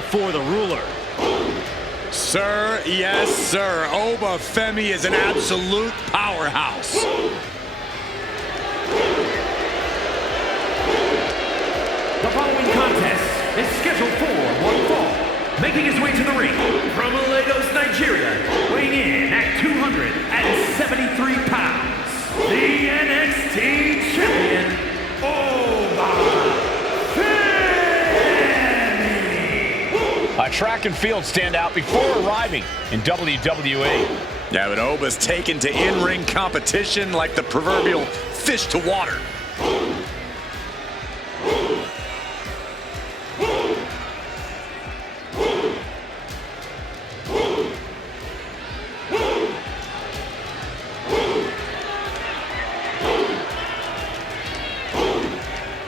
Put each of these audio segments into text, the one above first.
before the ruler. Sir, yes, sir. Obafemi is an absolute powerhouse. The following contest is scheduled for one fall. Making his way to the ring from Lagos, Nigeria, weighing in at 273 pounds, the NXT champion, Obafemi. A track and field standout before arriving in WWE. Yeah, but Oba's taken to in-ring competition like the proverbial fish to water.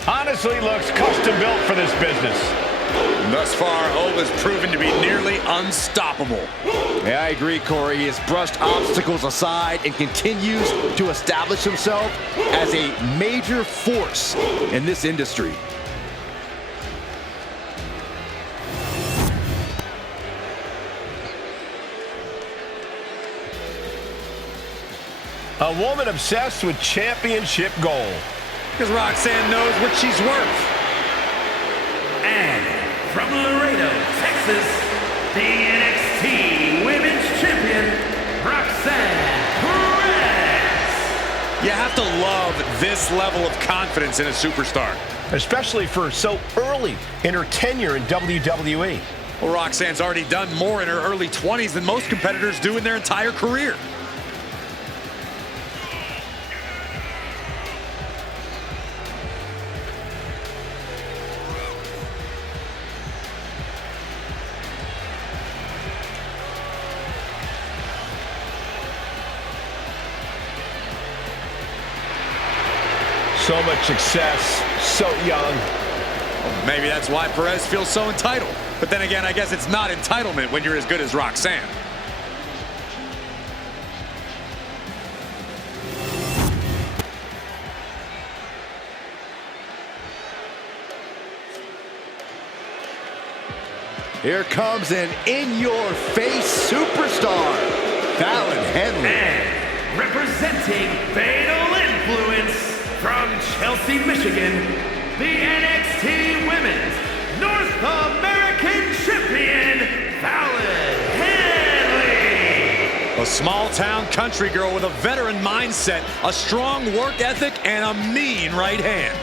Honestly looks custom built for this business. Thus far, Oba's proven to be nearly unstoppable. Yeah, I agree, Corey. He has brushed obstacles aside and continues to establish himself as a major force in this industry. A woman obsessed with championship gold. Because Roxanne knows what she's worth. And from Laredo, Texas, the NXT Women's Champion, Roxanne Perez. You have to love this level of confidence in a superstar. Especially for so early in her tenure in WWE. Well, Roxanne's already done more in her early 20s than most competitors do in their entire career. So much success, so young. Well, maybe that's why Perez feels so entitled. But then again, I guess it's not entitlement when you're as good as Roxanne. Here comes an in-your-face superstar, Fallon Henley. And representing Fatal Influence from Chelsea, Michigan, the NXT Women's North American Champion, Fallon Henley. A small-town country girl with a veteran mindset, a strong work ethic, and a mean right hand.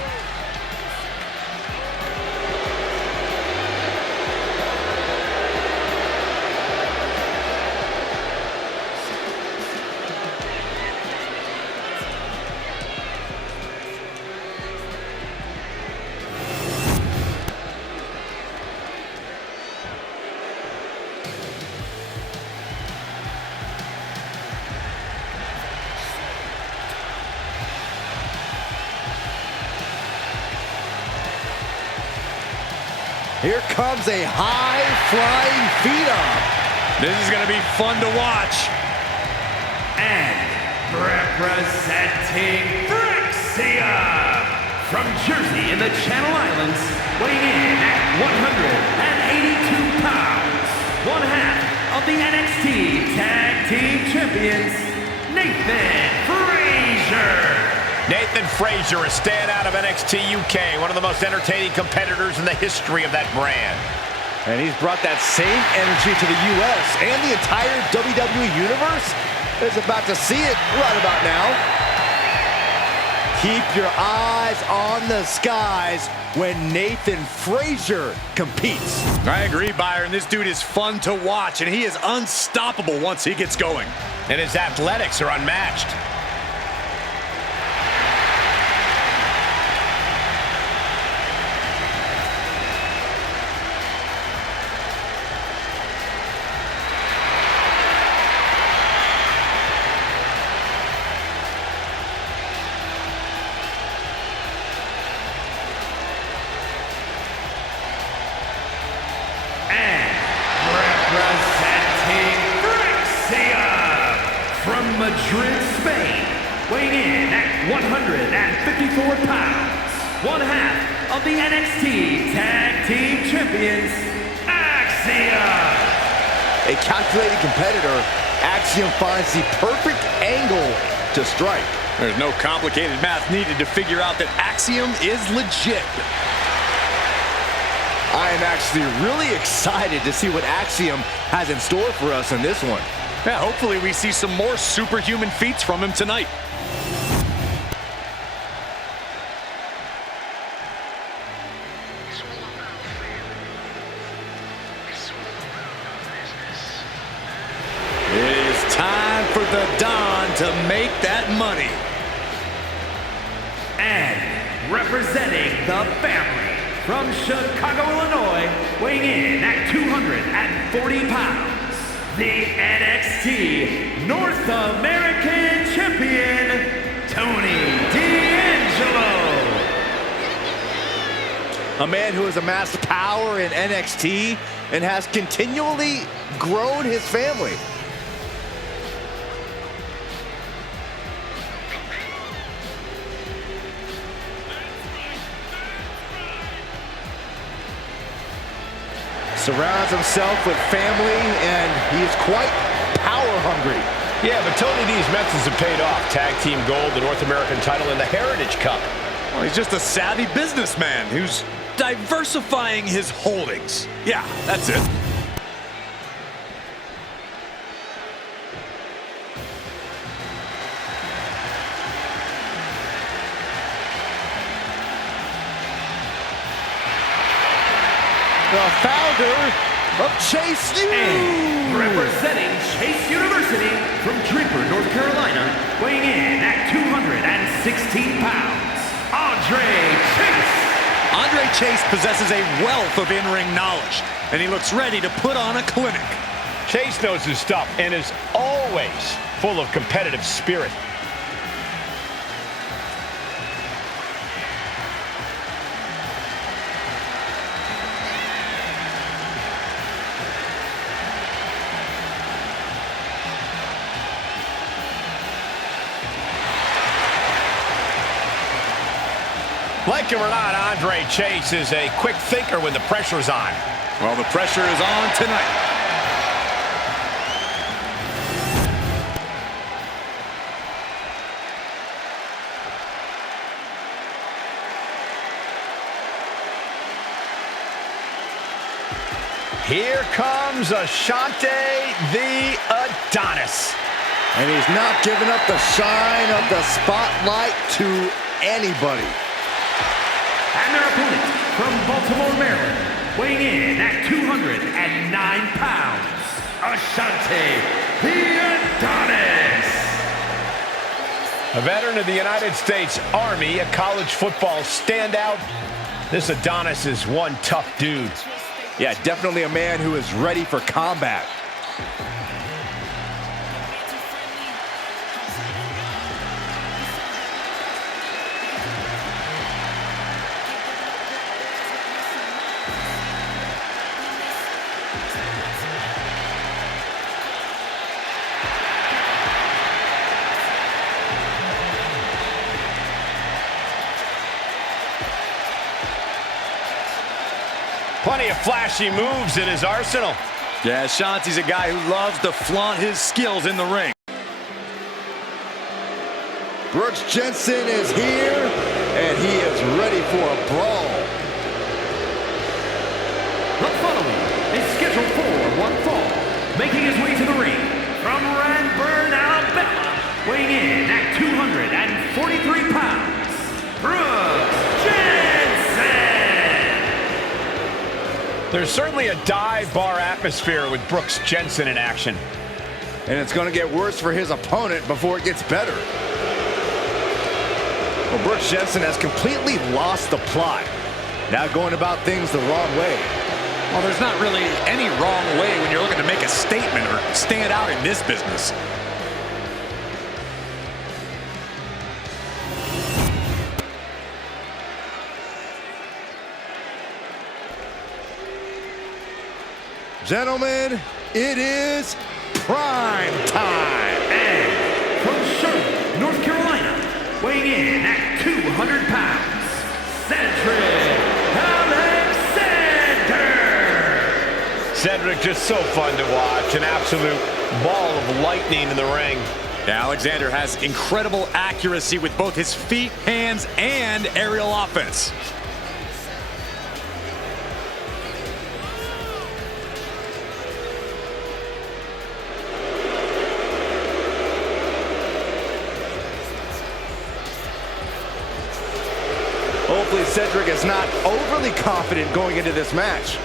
Here comes a high-flying phenom. This is going to be fun to watch. And representing Phryxia from Jersey in the Channel Islands, weighing in at 182 pounds, one half of the NXT Tag Team Champions, Nathan Frazier. Nathan Frazier, a standout of NXT UK, one of the most entertaining competitors in the history of that brand. And he's brought that same energy to the U.S. and the entire WWE Universe is about to see it right about now. Keep your eyes on the skies when Nathan Frazier competes. I agree, Byron. This dude is fun to watch, and he is unstoppable once he gets going. And his athletics are unmatched. Madrid, Spain, weighing in at 154 pounds, one half of the NXT Tag Team Champions, A calculated competitor, Axiom finds the perfect angle to strike. There's no complicated math needed to figure out that Axiom is legit. I am actually really excited to see what Axiom has in store for us in this one. Yeah, hopefully we see some more superhuman feats from him tonight. It is time for the Don to make that money. And representing the family from Chicago, Illinois, weighing in at 240 pounds, the NXT North American Champion, Tony D'Angelo. A man who has amassed power in NXT and has continually grown his family. Surrounds himself with family, and he is quite power hungry. Yeah, but Tony D's methods have paid off. Tag Team Gold, the North American title, and the Heritage Cup. Well, he's just a savvy businessman who's diversifying his holdings. Yeah, that's it. The founder of Chase U. And representing Chase University from Draper, North Carolina, weighing in at 216 pounds, Andre Chase. Andre Chase possesses a wealth of in-ring knowledge, and he looks ready to put on a clinic. Chase knows his stuff and is always full of competitive spirit. Like him or not, Andre Chase is a quick thinker when the pressure's on. Well, the pressure is on tonight. Here comes Ashante the Adonis. And he's not giving up the shine of the spotlight to anybody. And their opponent from Baltimore, Maryland, weighing in at 209 pounds, Ashante the Adonis. A veteran of the United States Army, a college football standout, this Adonis is one tough dude. Yeah, definitely a man who is ready for combat. Plenty of flashy moves in his arsenal. Yeah, Ashante's a guy who loves to flaunt his skills in the ring. Brooks Jensen is here, and he is ready for a brawl. The following is scheduled for one fall, making his way to the ring from Ranburn, Alabama, weighing in at 243 pounds, Brooks Jensen. There's certainly a dive bar atmosphere with Brooks Jensen in action. And it's going to get worse for his opponent before it gets better. Well, Brooks Jensen has completely lost the plot. Now going about things the wrong way. Well, there's not really any wrong way when you're looking to make a statement or stand out in this business. Gentlemen, it is prime time. And from Charlotte, North Carolina, weighing in at 200 pounds, Cedric Cedric, just so fun to watch. An absolute ball of lightning in the ring. Yeah, Alexander has incredible accuracy with both his feet, hands, and aerial offense. Hopefully Cedric is not overly confident going into this match.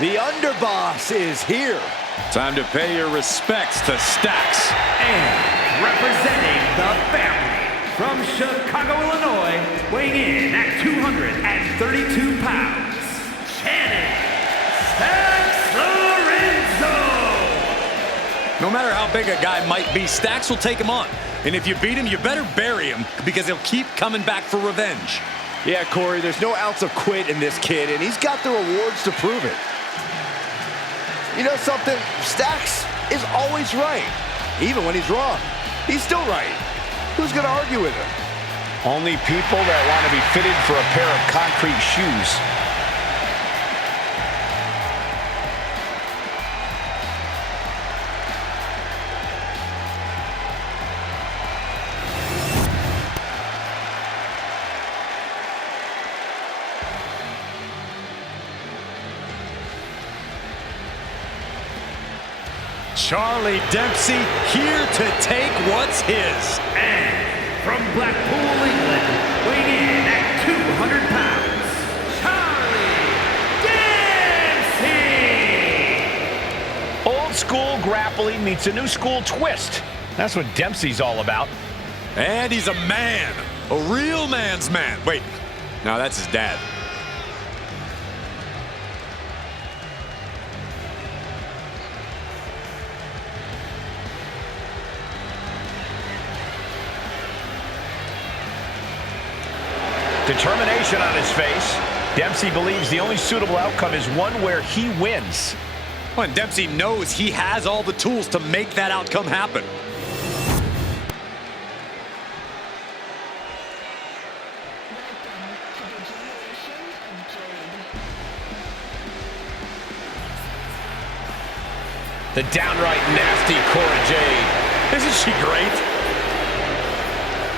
The underboss is here. Time to pay your respects to Stacks. And representing the family from Chicago, Illinois, weighing in at 232 pounds, Shannon Stacks Lorenzo. No matter how big a guy might be, Stacks will take him on. And if you beat him, you better bury him because he'll keep coming back for revenge. Yeah, Corey, there's no ounce of quit in this kid, and he's got the rewards to prove it. You know something? Stacks is always right. Even when he's wrong, he's still right. Who's going to argue with him? Only people that want to be fitted for a pair of concrete shoes. Charlie Dempsey here to take what's his. And from Blackpool, England, weighing in at 200 pounds, Charlie Dempsey! Old school grappling meets a new school twist. That's what Dempsey's all about. And he's a man. A real man's man. Wait, no, that's his dad. Determination on his face. Dempsey believes the only suitable outcome is one where he wins. Well, and Dempsey knows he has all the tools to make that outcome happen. The downright nasty Cora Jade. Isn't she great?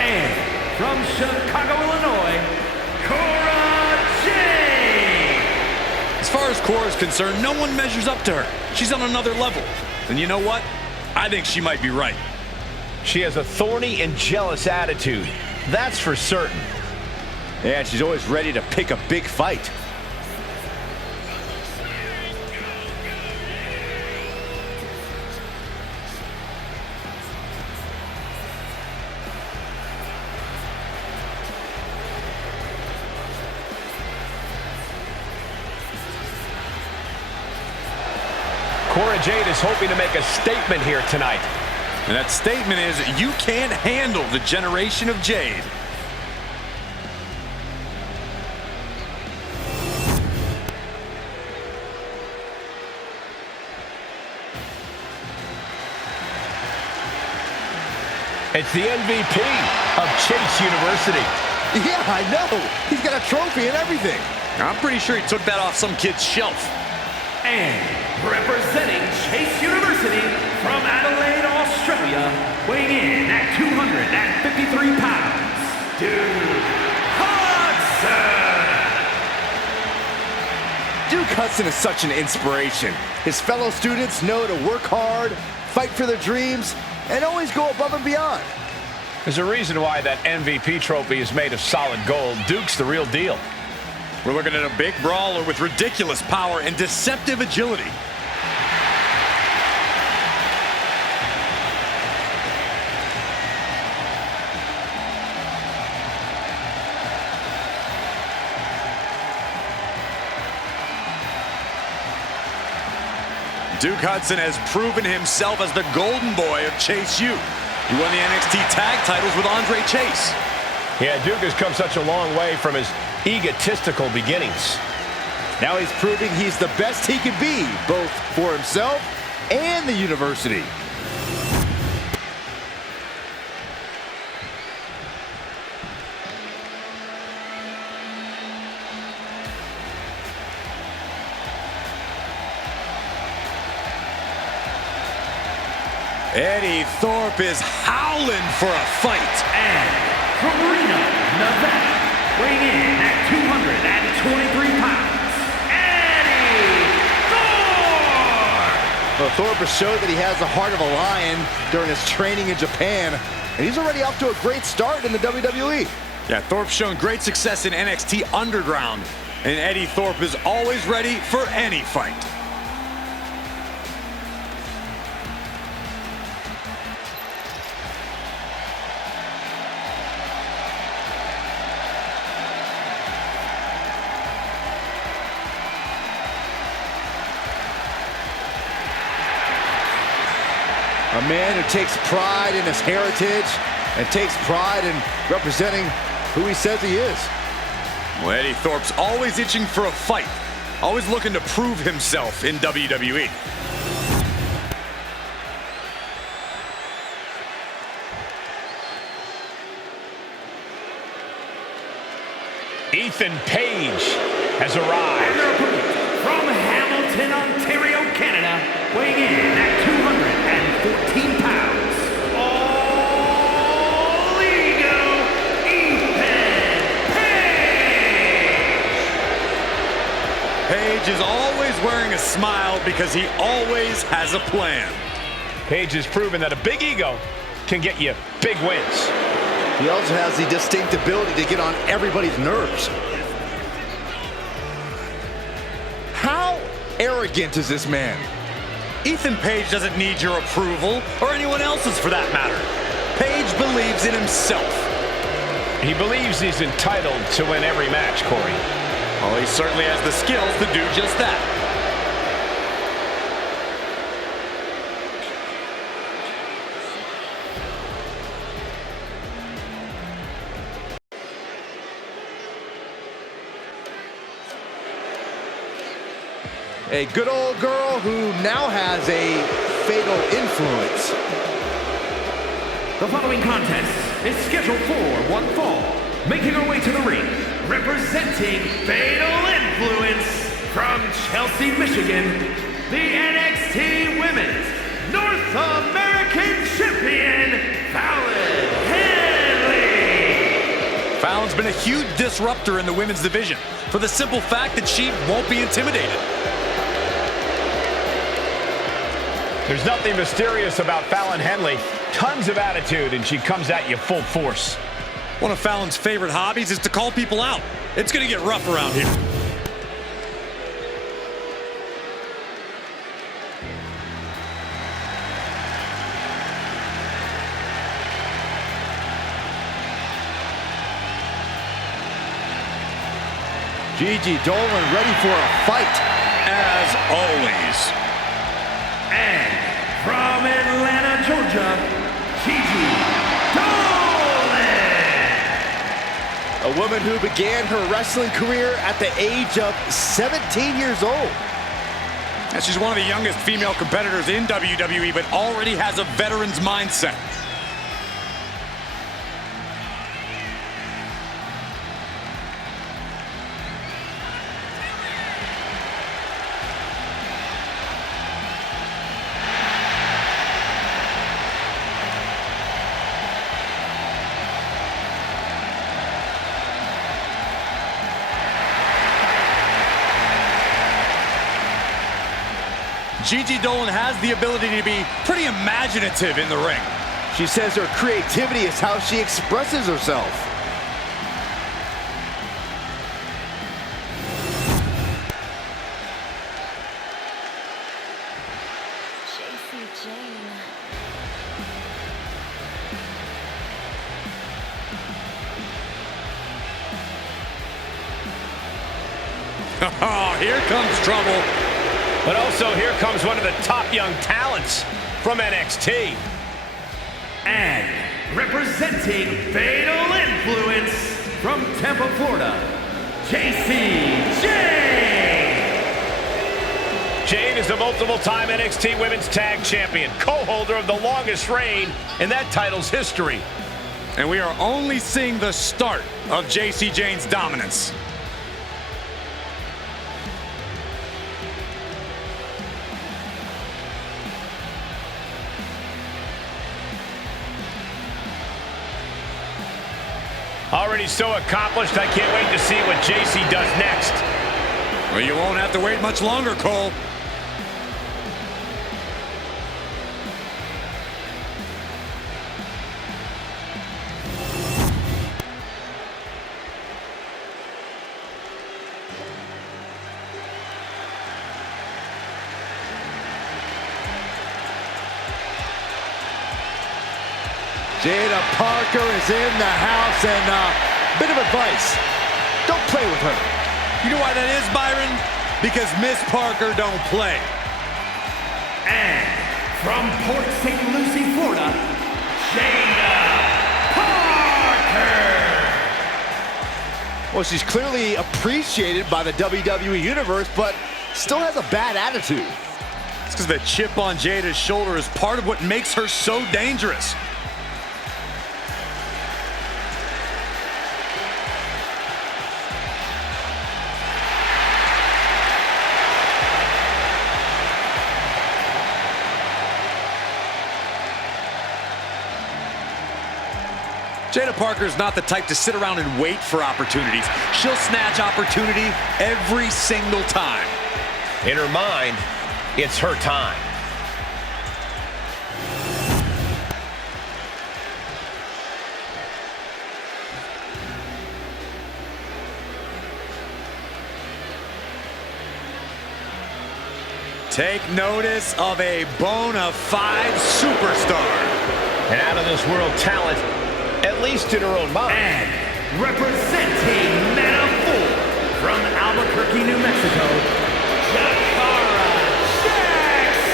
And from Chicago, Illinois, Cora Jade! As far as Cora's concerned, no one measures up to her. She's on another level. And you know what? I think she might be right. She has a thorny and jealous attitude. That's for certain. Yeah, and she's always ready to pick a big fight. Cora Jade is hoping to make a statement here tonight. And that statement is, you can't handle the generation of Jade. It's the MVP of Chase University. Yeah, I know. He's got a trophy and everything. I'm pretty sure he took that off some kid's shelf. And representing Chase University from Adelaide, Australia, weighing in at 253 pounds, Duke Hudson! Duke Hudson is such an inspiration. His fellow students know to work hard, fight for their dreams, and always go above and beyond. There's a reason why that MVP trophy is made of solid gold. Duke's the real deal. We're looking at a big brawler with ridiculous power and deceptive agility. Duke Hudson has proven himself as the golden boy of Chase U. He won the NXT tag titles with Andre Chase. Yeah, Duke has come such a long way from his egotistical beginnings. Now he's proving he's the best he can be, both for himself and the university. Eddie Thorpe is howling for a fight. And from Reno, Nevada, weighing in at 223 pounds, Eddie Thorpe! Well, Thorpe has showed that he has the heart of a lion during his training in Japan, and he's already off to a great start in the WWE. Yeah, Thorpe's shown great success in NXT Underground, and Eddie Thorpe is always ready for any fight. A man who takes pride in his heritage and takes pride in representing who he says he is. Well, Eddie Thorpe's always itching for a fight, always looking to prove himself in WWE. Ethan Page has arrived. From Hamilton, Ontario, Canada, weighing in at 214 pounds, all ego, Ethan Page! Page is always wearing a smile because he always has a plan. Page has proven that a big ego can get you big wins. He also has the distinct ability to get on everybody's nerves. How arrogant is this man? Ethan Page doesn't need your approval, or anyone else's for that matter. Page believes in himself. He believes he's entitled to win every match, Corey. Well, he certainly has the skills to do just that. A good old girl who now has a fatal influence. The following contest is scheduled for one fall. Making her way to the ring, representing Fatal Influence from Chelsea, Michigan, the NXT Women's North American Champion, Fallon Henley. Fallon's been a huge disruptor in the women's division for the simple fact that she won't be intimidated. There's nothing mysterious about Fallon Henley. Tons of attitude, and she comes at you full force. One of Fallon's favorite hobbies is to call people out. It's going to get rough around here. Gigi Dolan ready for a fight. As always. And from Atlanta, Georgia, Gigi Dolan. A woman who began her wrestling career at the age of 17 years old. And she's one of the youngest female competitors in WWE, but already has a veteran's mindset. Gigi Dolan has the ability to be pretty imaginative in the ring. She says her creativity is how she expresses herself. Oh, here comes trouble. But also, here comes one of the top young talents from NXT. And representing Fatal Influence from Tampa, Florida, JC Jane. Jade is the multiple-time NXT Women's Tag Champion, co-holder of the longest reign in that title's history. And we are only seeing the start of JC Jane's dominance. Already so accomplished, I can't wait to see what JC does next. Well, you won't have to wait much longer, Cole. Jada Parker is in the house, and bit of advice, don't play with her. You know why that is, Byron? Because Miss Parker don't play. And from Port St. Lucie, Florida, Jada Parker. Well, she's clearly appreciated by the WWE Universe, but still has a bad attitude. It's because the chip on Jada's shoulder is part of what makes her so dangerous. Jada Parker's not the type to sit around and wait for opportunities. She'll snatch opportunity every single time. In her mind, it's her time. Take notice of a bona fide superstar. An out-of-this-world talent, at least in her own mind. And representing Metaphor from Albuquerque, New Mexico, Jakara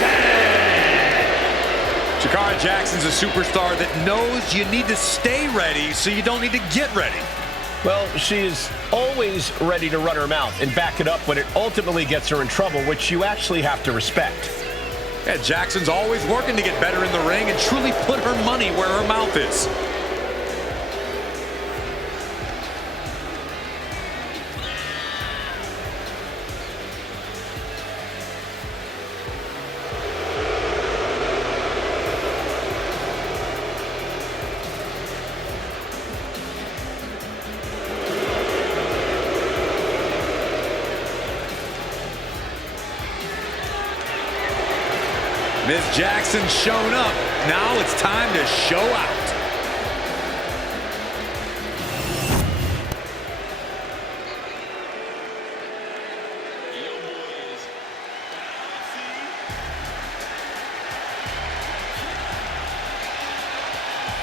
Jackson. Jakara Jackson's a superstar that knows you need to stay ready so you don't need to get ready. Well, she is always ready to run her mouth and back it up when it ultimately gets her in trouble, which you actually have to respect. Yeah, Jackson's always working to get better in the ring and truly put her money where her mouth is. Miss Jackson's shown up. Now it's time to show out.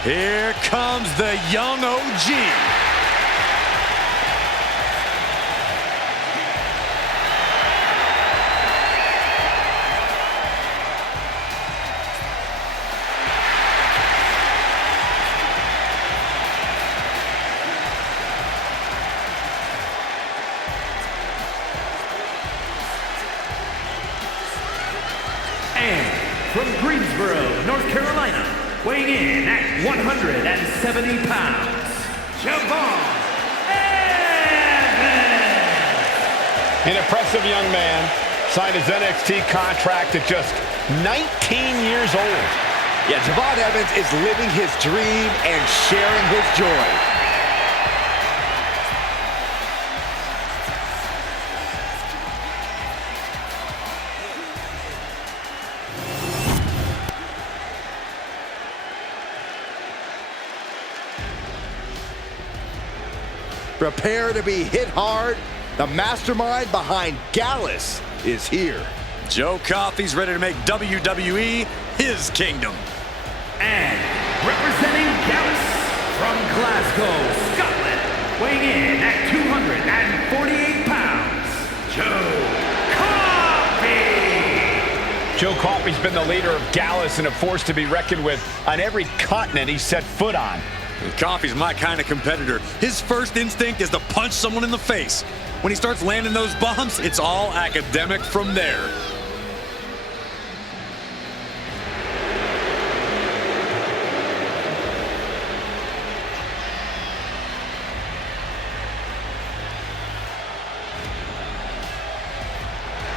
Here comes the young OG. And from Greensboro, North Carolina, weighing in at 170 pounds, Javon Evans. An impressive young man signed his NXT contract at just 19 years old. Yeah, Javon Evans is living his dream and sharing his joy. Prepare to be hit hard. The mastermind behind Gallus is here. Joe Coffey's ready to make WWE his kingdom. And representing Gallus from Glasgow, Scotland, weighing in at 248 pounds, Joe Coffey. Joe Coffey's been the leader of Gallus and a force to be reckoned with on every continent he's set foot on. Coffey's my kind of competitor. His first instinct is to punch someone in the face. When he starts landing those bombs, it's all academic from there.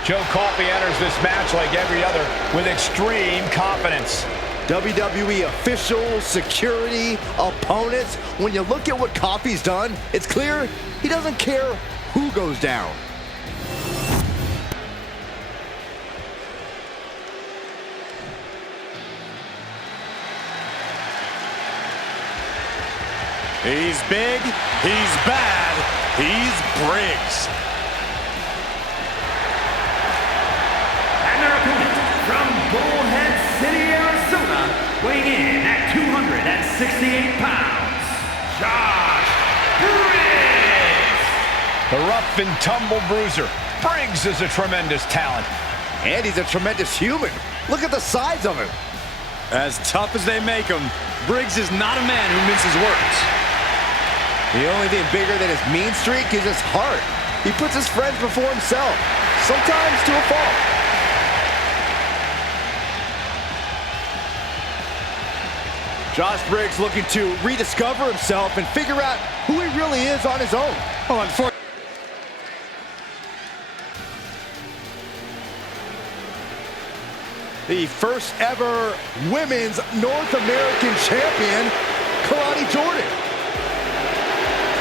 Joe Coffey enters this match like every other with extreme confidence. WWE officials, security, opponents. When you look at what Coffey's done, it's clear he doesn't care who goes down. He's big, he's bad, he's Briggs. And their opponent from Bullhead City, Arizona, weighing in at 268 pounds, Josh Briggs. The rough and tumble bruiser. Briggs is a tremendous talent. And he's a tremendous human. Look at the size of him. As tough as they make him, Briggs is not a man who minces words. The only thing bigger than his mean streak is his heart. He puts his friends before himself, sometimes to a fault. Josh Briggs looking to rediscover himself and figure out who he really is on his own. Oh, unfortunately. The first ever women's North American champion, Kalani Jordan.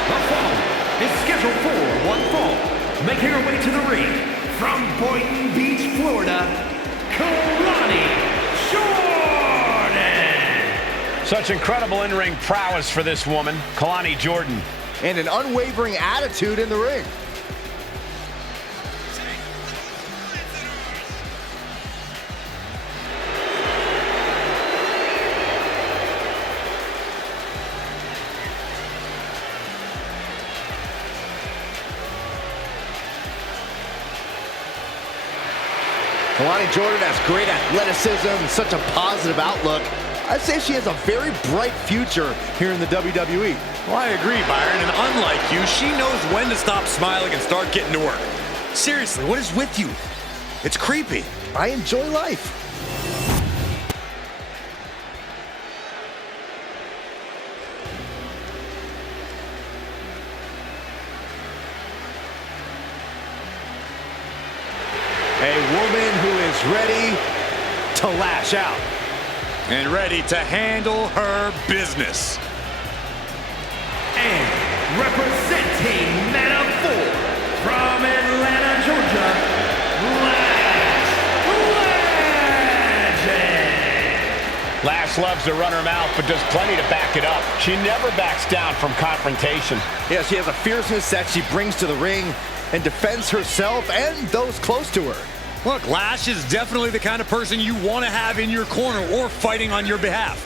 The following is scheduled for one fall. Making her way to the ring from Boynton Beach, Florida, Kalani Jordan. Such incredible in-ring prowess for this woman, Kalani Jordan. And an unwavering attitude in the ring. Kalani Jordan has great athleticism, such a positive outlook. I'd say she has a very bright future here in the WWE. Well, I agree, Byron, and unlike you, she knows when to stop smiling and start getting to work. Seriously, what is with you? It's creepy. I enjoy life. A woman who is ready to lash out. And ready to handle her business. And representing Meta 4 from Atlanta, Georgia, Legend. Lash loves to run her mouth, but does plenty to back it up. She never backs down from confrontation. Yeah, she has a fierceness that she brings to the ring and defends herself and those close to her. Look, Lash is definitely the kind of person you want to have in your corner or fighting on your behalf.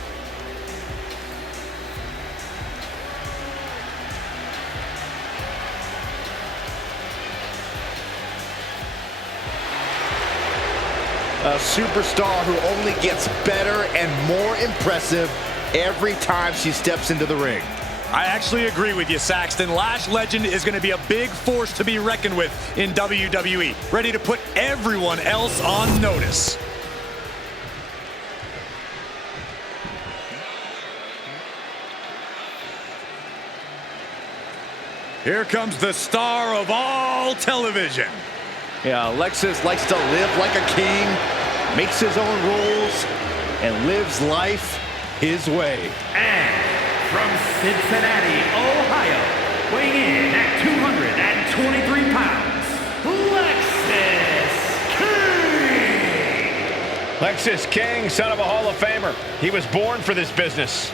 A superstar who only gets better and more impressive every time she steps into the ring. I actually agree with you, Saxton. Lash Legend is going to be a big force to be reckoned with in WWE, ready to put everyone else on notice. Here comes the star of all television. Yeah, Alexis likes to live like a king, makes his own rules, and lives life his way. And from Cincinnati, Ohio, weighing in at 223 pounds, Lexis King. Lexis King, son of a Hall of Famer. He was born for this business.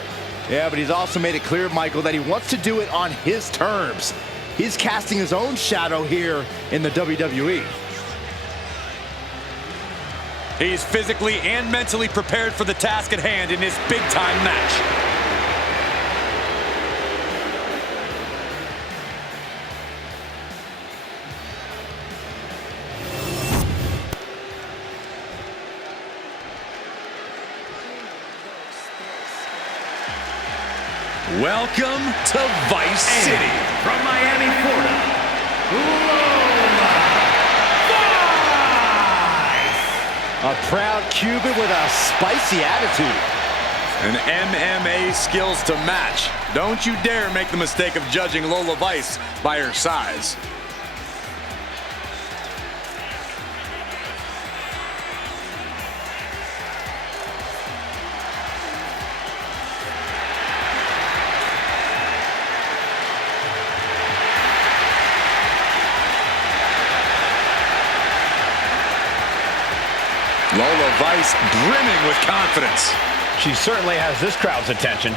Yeah, but he's also made it clear, Michael, that he wants to do it on his terms. He's casting his own shadow here in the WWE. He's physically and mentally prepared for the task at hand in this big-time match. Welcome to Vice City. From Miami, Florida, Lola Vice. A proud Cuban with a spicy attitude. And MMA skills to match. Don't you dare make the mistake of judging Lola Vice by her size. Lola Vice brimming with confidence. She certainly has this crowd's attention.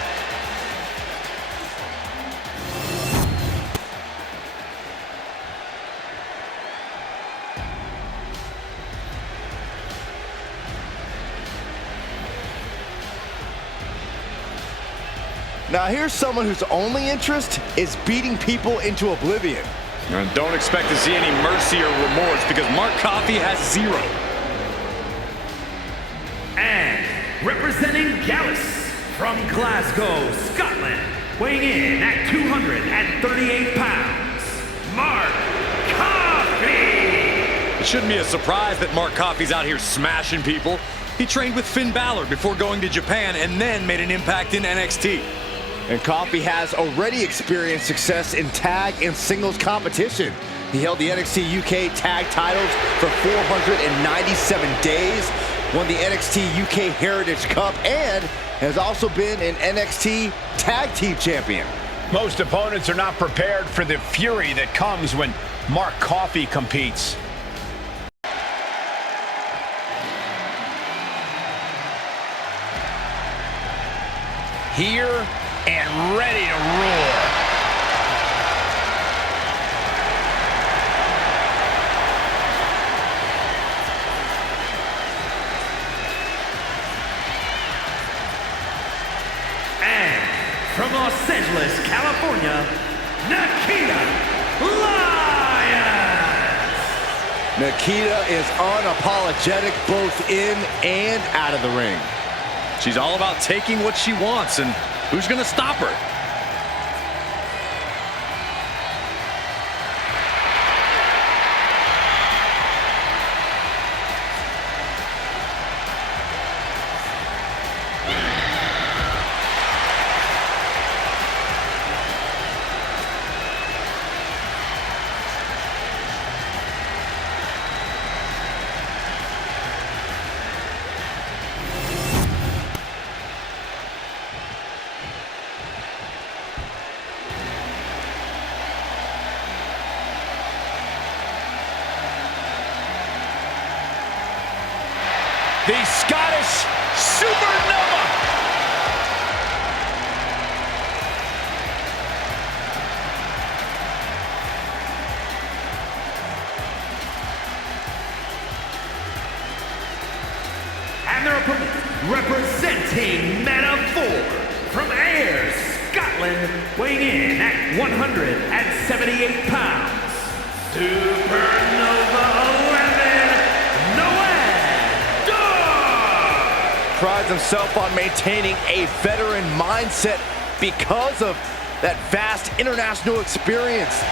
Now here's someone whose only interest is beating people into oblivion. And don't expect to see any mercy or remorse because Mark Coffey has zero. And representing Gallus from Glasgow, Scotland, weighing in at 238 pounds, Mark Coffey. It shouldn't be a surprise that Mark Coffey's out here smashing people. He trained with Finn Balor before going to Japan and then made an impact in NXT. And Coffey has already experienced success in tag and singles competition. He held the NXT UK tag titles for 497 days, won the NXT UK Heritage Cup, and has also been an NXT Tag Team Champion. Most opponents are not prepared for the fury that comes when Mark Coffey competes. Here and ready to roar. And from Los Angeles, California, Nikita Lyons. Nikita is unapologetic both in and out of the ring. She's all about taking what she wants, and who's going to stop her? The Scottish Supernova. And their opponent, representing Metaphor from Ayr, Scotland, weighing in at 178 pounds, Supernova 11, Noah Dar. Prides himself on maintaining a veteran mindset because of that vast international experience.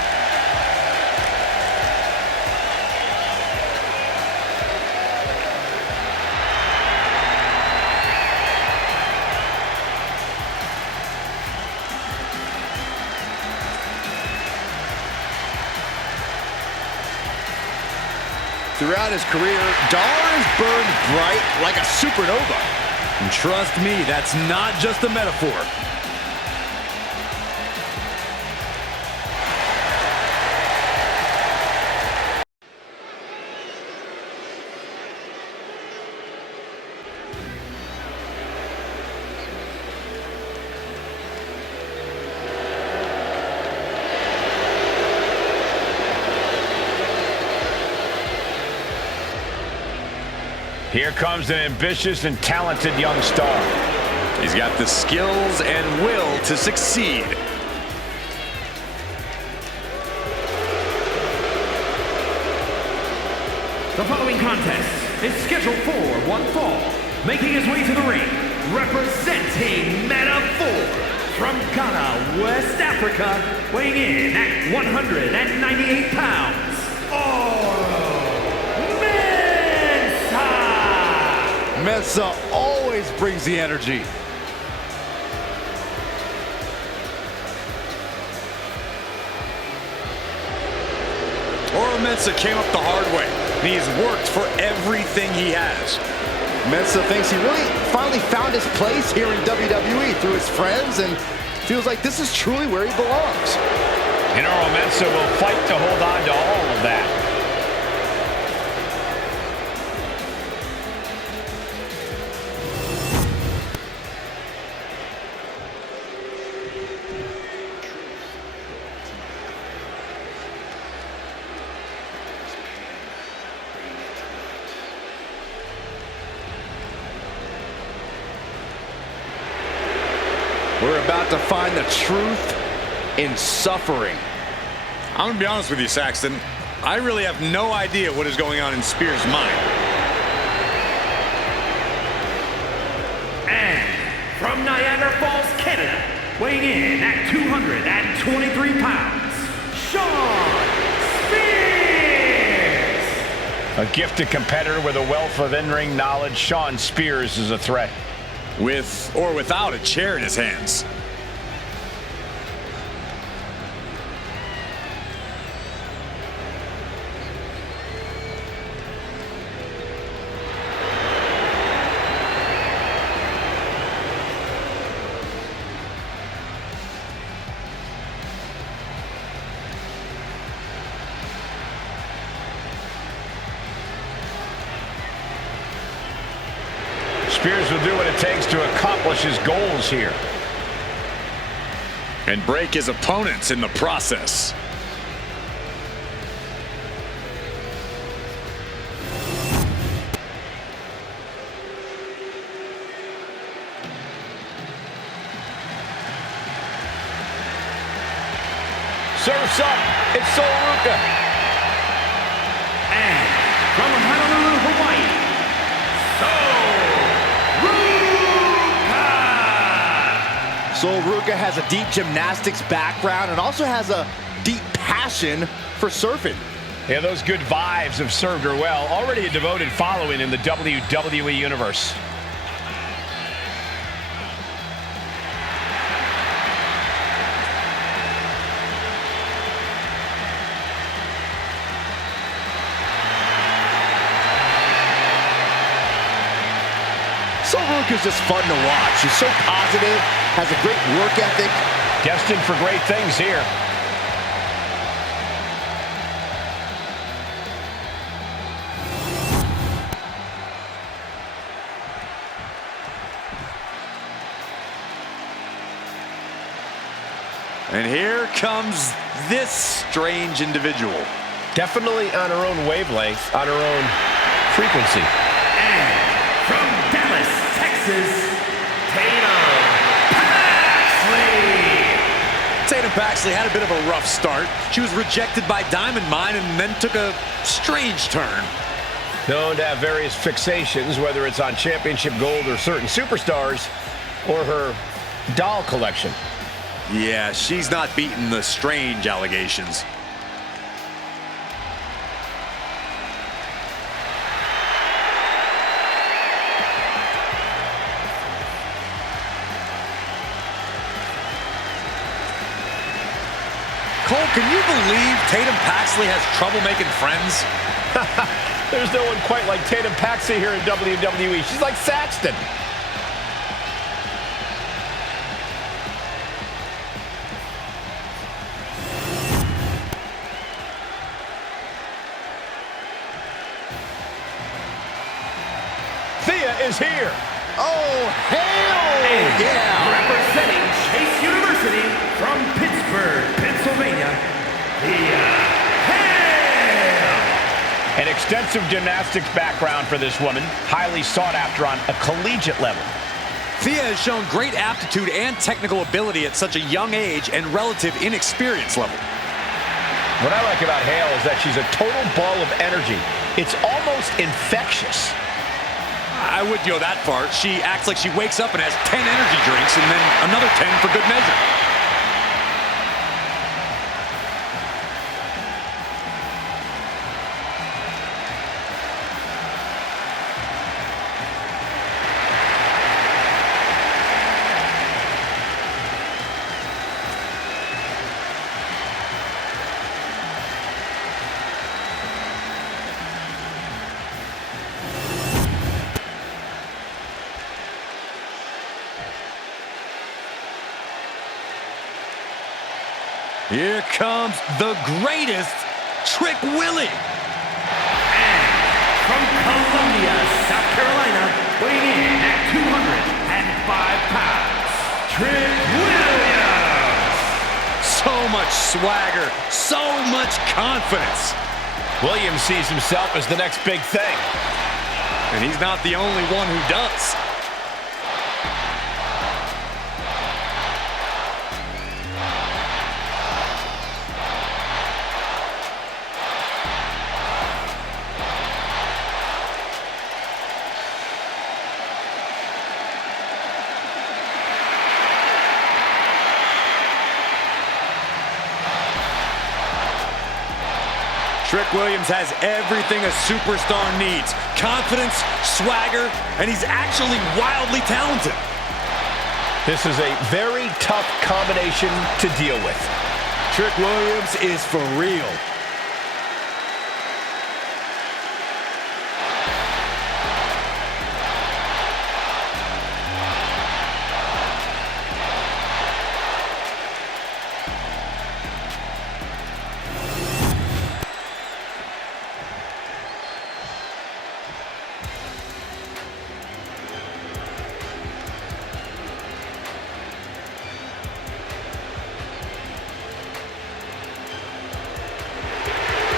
Throughout his career, Dar has burned bright like a supernova. And trust me, that's not just a metaphor. Here comes an ambitious and talented young star. He's got the skills and will to succeed. The following contest is scheduled for one fall. Making his way to the ring, representing Metaphor from Ghana, West Africa, weighing in at 198 pounds, Oro Mensah. Mensah always brings the energy. Oro Mensah came up the hard way, and he's worked for everything he has. Mensah thinks he really finally found his place here in WWE through his friends and feels like this is truly where he belongs. And Oro Mensah will fight to hold on to all of that. We're about to find the truth in suffering. I'm going to be honest with you, Saxton. I really have no idea what is going on in Spears' mind. And from Niagara Falls, Canada, weighing in at 223 pounds, Shawn Spears! A gifted competitor with a wealth of in-ring knowledge, Shawn Spears is a threat. With or without a chair in his hands. Spears will do what it takes to accomplish his goals here. And break his opponents in the process. Surf's up. It's Sol Ruca. And from Honolulu, Hawaii, Sol Ruca has a deep gymnastics background and also has a deep passion for surfing. Yeah, those good vibes have served her well. Already a devoted following in the WWE Universe. Sol Ruca is just fun to watch. She's so positive, has a great work ethic. Destined for great things here. And here comes this strange individual. Definitely on her own wavelength, on her own frequency. And from Dallas, Texas, Tatum Paxley. Tatum Paxley had a bit of a rough start. She was rejected by Diamond Mine and then took a strange turn. Known to have various fixations, whether it's on championship gold or certain superstars, or her doll collection. Yeah, she's not beating the strange allegations. Cole, can you believe Tatum Paxley has trouble making friends? There's no one quite like Tatum Paxley here in WWE. She's like Saxton. Thea is here. Oh, hell yeah! Representing Chase University from Pittsburgh, Pennsylvania, Thea Hail! An extensive gymnastics background for this woman, highly sought after on a collegiate level. Thea has shown great aptitude and technical ability at such a young age and relative inexperience level. What I like about Hale is that she's a total ball of energy. It's almost infectious. I wouldn't go that far. She acts like she wakes up and has 10 energy drinks and then another 10 for good measure. Here comes the greatest, Trick Willie. And from Columbia, South Carolina, weighing in at 205 pounds, Trick Williams. So much swagger, so much confidence. Williams sees himself as the next big thing. And he's not the only one who does. Trick Williams has everything a superstar needs. Confidence, swagger, and he's actually wildly talented. This is a very tough combination to deal with. Trick Williams is for real.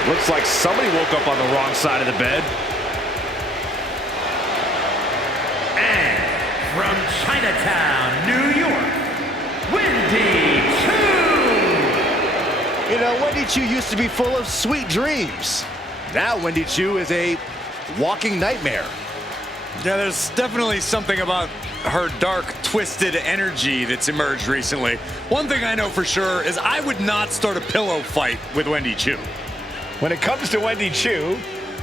Looks like somebody woke up on the wrong side of the bed. And from Chinatown, New York, Wendy Choo! You know, Wendy Choo used to be full of sweet dreams. Now Wendy Choo is a walking nightmare. Yeah, there's definitely something about her dark, twisted energy that's emerged recently. One thing I know for sure is I would not start a pillow fight with Wendy Choo. When it comes to Wendy Choo,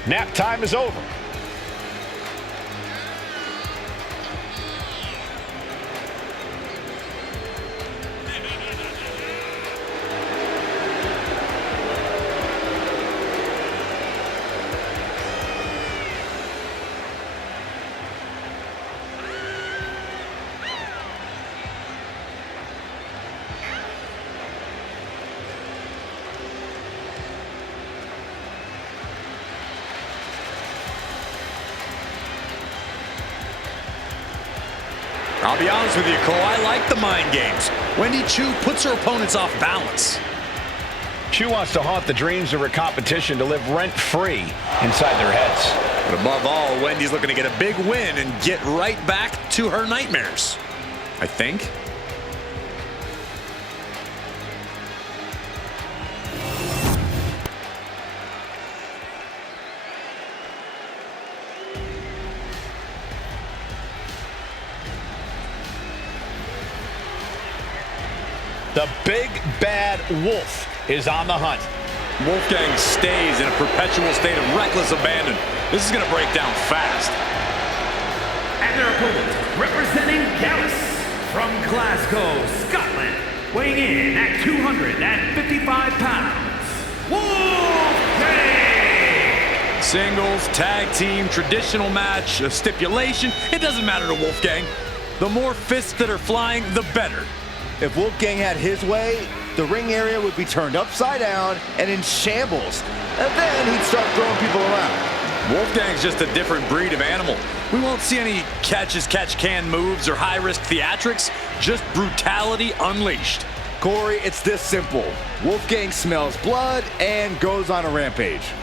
nap time is over. I'll be honest with you, Cole, I like the mind games. Wendy Choo puts her opponents off balance. Choo wants to haunt the dreams of her competition to live rent-free inside their heads. But above all, Wendy's looking to get a big win and get right back to her nightmares, I think. The big bad wolf is on the hunt. Wolfgang stays in a perpetual state of reckless abandon. This is going to break down fast. And their opponent, representing Gallus from Glasgow, Scotland, weighing in at 255 pounds, Wolfgang! Singles, tag team, traditional match, a stipulation, it doesn't matter to Wolfgang. The more fists that are flying, the better. If Wolfgang had his way, the ring area would be turned upside down and in shambles. And then he'd start throwing people around. Wolfgang's just a different breed of animal. We won't see any catch-as-catch-can moves or high-risk theatrics, just brutality unleashed. Corey, it's this simple. Wolfgang smells blood and goes on a rampage.